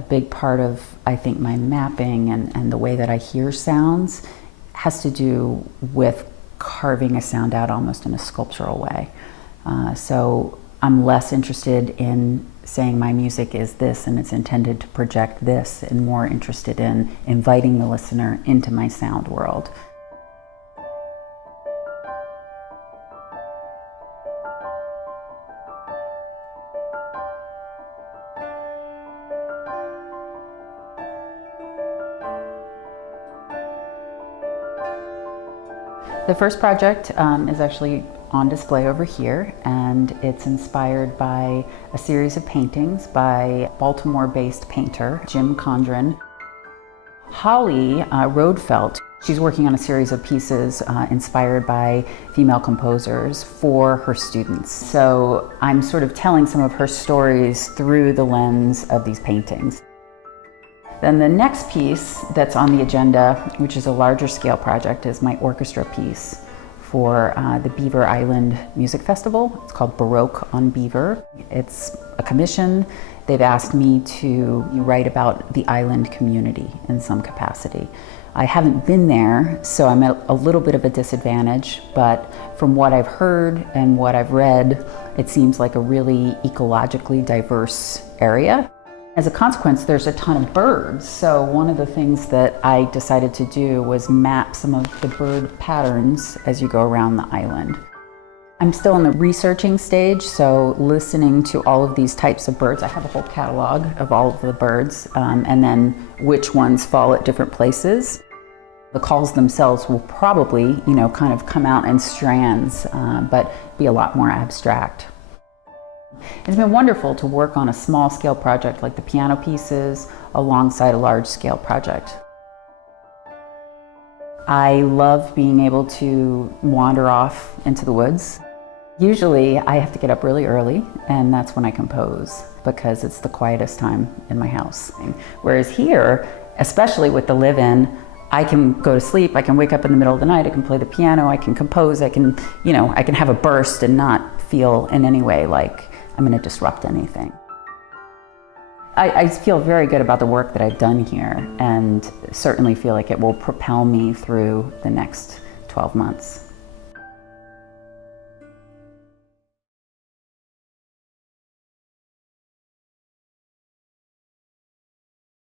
a big part of, I think, my mapping and the way that I hear sounds has to do with carving a sound out almost in a sculptural way. So I'm less interested in saying my music is this and it's intended to project this, and more interested in inviting the listener into my sound world. The first project is actually on display over here, and it's inspired by a series of paintings by Baltimore-based painter Jim Condren. Holly Roadfeldt, she's working on a series of pieces inspired by female composers for her students. So I'm sort of telling some of her stories through the lens of these paintings. Then the next piece that's on the agenda, which is a larger scale project, is my orchestra piece for the Beaver Island Music Festival. It's called Baroque on Beaver. It's a commission. They've asked me to write about the island community in some capacity. I haven't been there, so I'm at a little bit of a disadvantage, but from what I've heard and what I've read, it seems like a really ecologically diverse area. As a consequence, there's a ton of birds, so one of the things that I decided to do was map some of the bird patterns as you go around the island. I'm still in the researching stage, so listening to all of these types of birds. I have a whole catalog of all of the birds, and then which ones fall at different places. The calls themselves will probably, kind of come out in strands, but be a lot more abstract. It's been wonderful to work on a small-scale project like the piano pieces alongside a large-scale project. I love being able to wander off into the woods. Usually I have to get up really early, and that's when I compose, because it's the quietest time in my house. Whereas here, especially with the live-in, I can go to sleep, I can wake up in the middle of the night, I can play the piano, I can compose, I can have a burst and not feel in any way like I'm going to disrupt anything. I feel very good about the work that I've done here, and certainly feel like it will propel me through the next 12 months.